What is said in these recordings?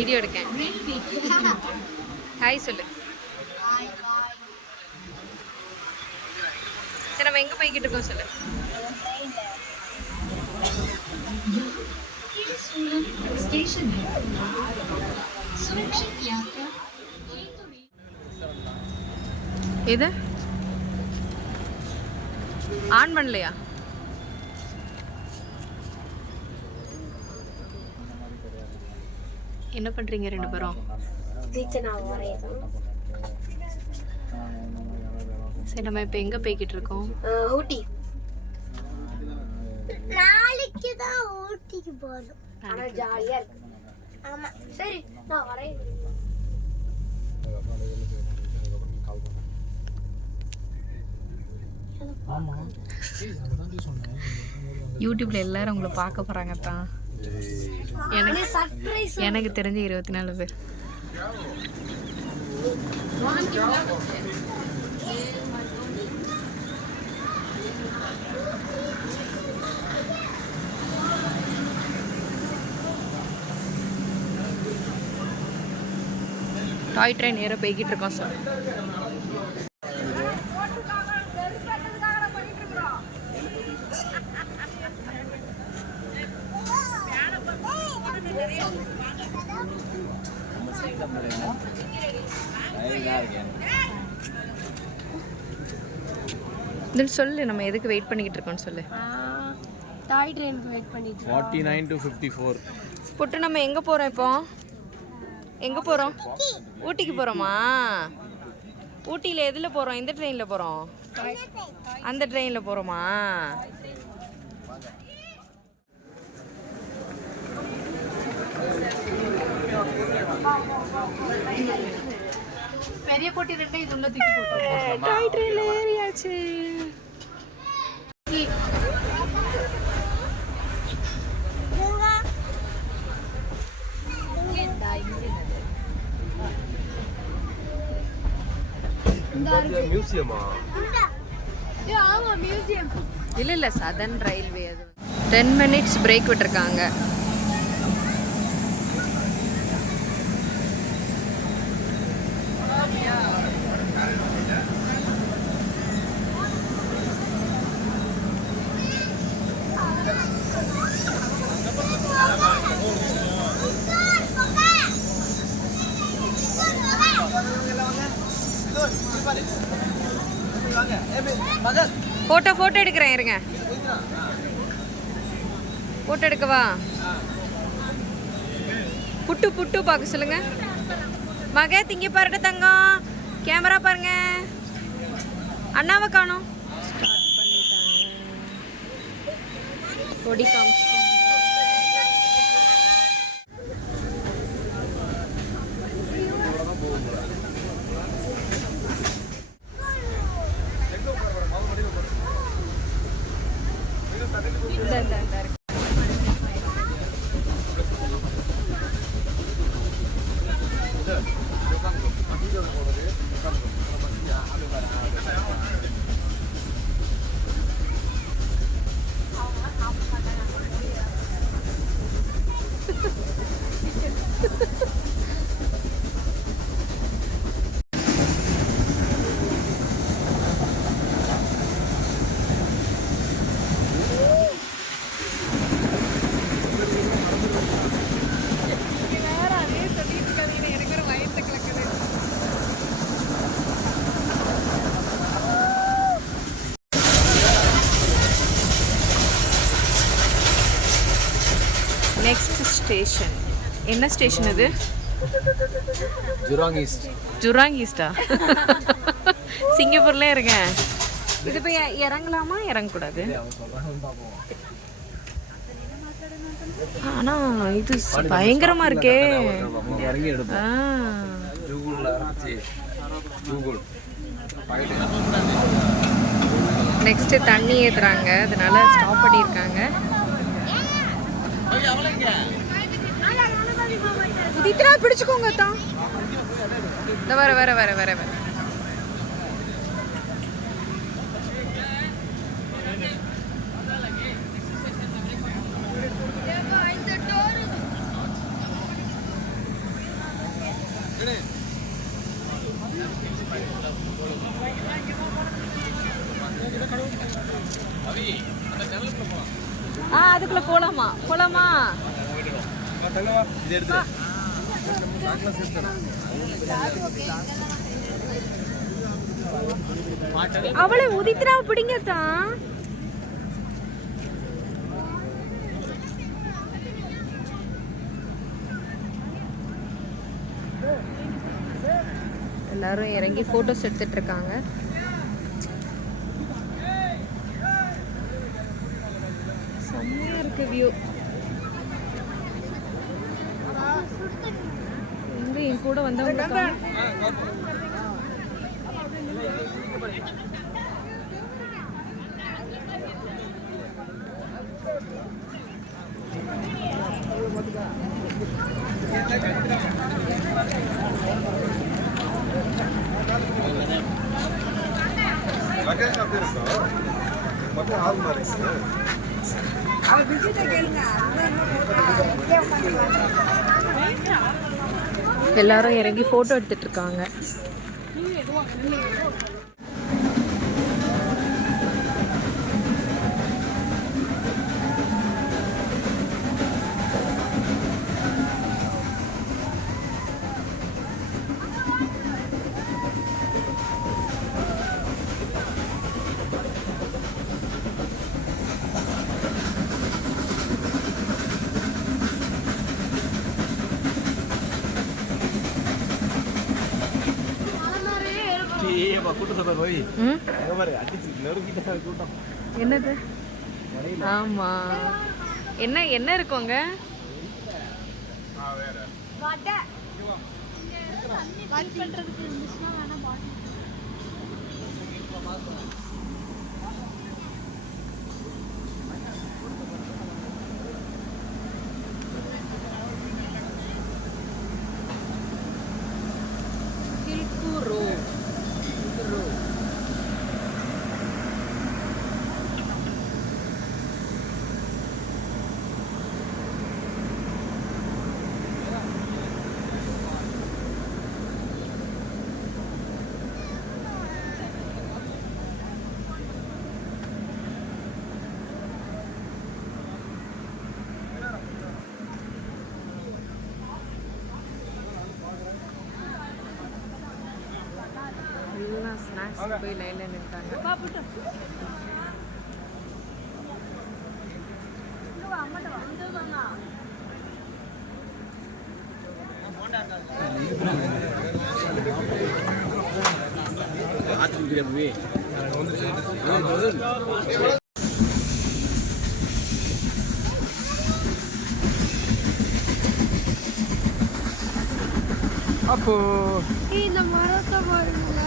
Video எடுக்கேன். Hi சொல்லு. சரி நம்ம எங்கே போய்கிட்டு இருக்கோம் சொல்லு. இது ஆன் பண்ணலையா? என்ன பண்றீங்க ரெண்டு பேரும்? சரி நம்ம இப்ப எங்க போய்கிட்டு இருக்கோம்? ஊட்டி. நாளைக்கு தான் ஊட்டிக்கு போறோம். ஆனா ஜாலியா இருக்கு. ஆமா சரி நான் வரேன். யூடியூப்ல எல்லாரும் உங்களை பார்க்க போறாங்க தான். எனக்கு தெரிஞ்ச 24 பேர். டாய் ட்ரெயின் நேராக போய்கிட்டு இருக்கோம் சார். சொல்லு நம்ம எதுக்கு வெயிட் பண்ணிக்கிட்டு இருக்கோம்னு சொல்லு. டாய் ட்ரெயினுக்கு வெயிட் பண்ணிட்டு 49 to 54. புட்டு நம்ம எங்கே போகிறோம் இப்போ? எங்கே போகிறோம்? ஊட்டிக்கு போகிறோமா? ஊட்டியில் எதில் போகிறோம்? இந்த ட்ரெயினில் போகிறோம்? அந்த ட்ரெயினில் போகிறோமா? பெரிய போட்டி ரெண்டே இது உள்ள தூக்கி போட்டோம். டாய் ட்ரெயின்ல ஏறியாச்சு. மியூசியமா? ஆமா மியூசியம். இல்ல சதர்ன் ரயில்வே. அது 10 minutes பிரேக் விட்டுருக்காங்க. போட்டோ எடுக்கிறேன் இருங்க. போட்டோ எடுக்கவா? புட்டு பார்க்க சொல்லுங்க. மக திங்க பாருங்க தங்கம். கேமரா பாருங்க. அண்ணாவை காணோம். கொடி காமிச்சு நெக்ஸ்ட் ஸ்டேஷன். என்ன ஸ்டேஷன் இது? ஜுராங் ஈஸ்டா? சிங்கப்பூர்ல இருக்கேன். இது போய் இறங்கலாமா இறங்கக்கூடாது? ஆனா இது பயங்கரமா இருக்கே. நெக்ஸ்ட் தண்ணி ஏத்துறாங்க, அதனால ஸ்டாப் பண்ணியிருக்காங்க. இத்தனை பிடிச்சுக்கோங்க தான். வர அதுக்குள்ள போலாமா போலாமா? அவளை உதித்ரா பிடிங்கத்தான். எல்லாரும் இறங்கி போட்டோஸ் எடுத்துட்டு இருக்காங்க. செம்மையா இருக்கு வியூ. எங்க என் கூட வந்தவங்க எல்லாரும் இறங்கி போட்டோ எடுத்துட்டு இருக்காங்க. என்னது? ஆமா, என்ன என்ன இருக்குங்க? ஸ்நாக்ஸ் போய் லைன்ல நின்றாங்க. அப்போ இந்த மரத்தை பாருங்களேன்.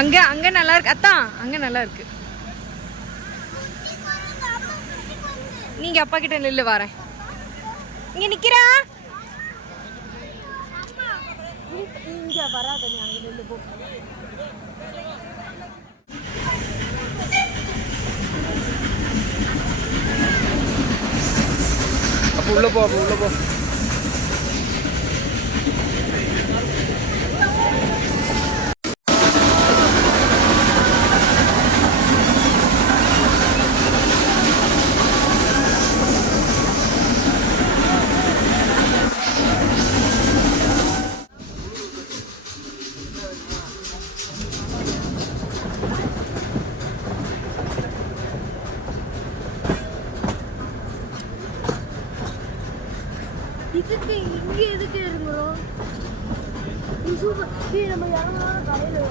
அங்க அங்க நல்லா இருக்கு அத்தான், அங்க நல்லா இருக்கு. நீங்க அப்பா கிட்ட நில்லு, வரேன். இங்க நிக்கிறா. இங்கே வராத நீ அங்கே நின்று போ. அப்போ உள்ள போ, அப்போ உள்ள போ. இதுக்கு இங்கே எதுக்கு இருந்தோம்? நம்ம இறங்கலாம் கடையில்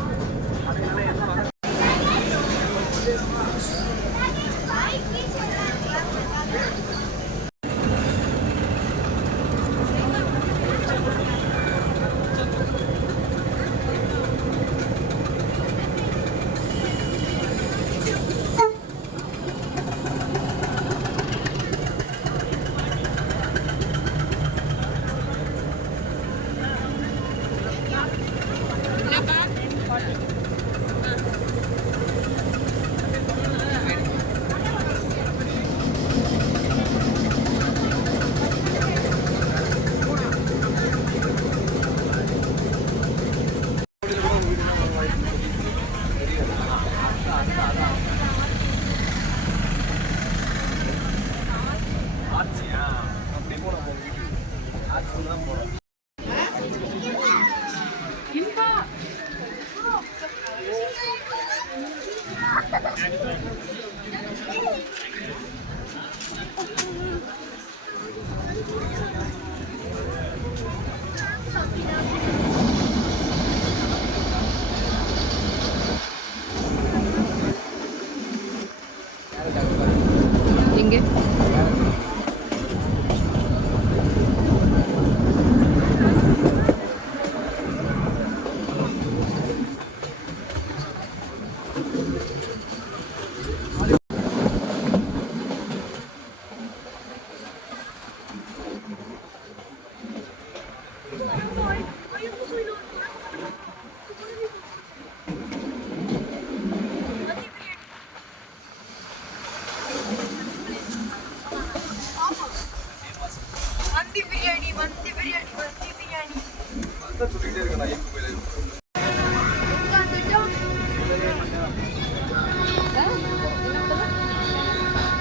எங்கே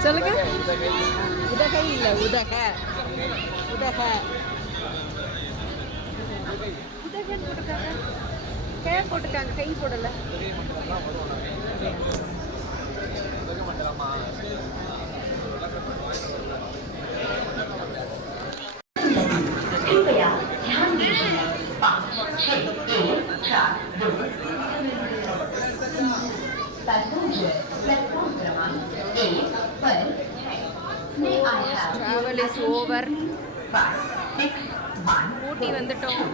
சொல்லுங்க. உதகை இல்ல உதக உதக போட்டுருக்காங்க கை போடல. Travel is over. ஊட்டி வந்துட்டோம்.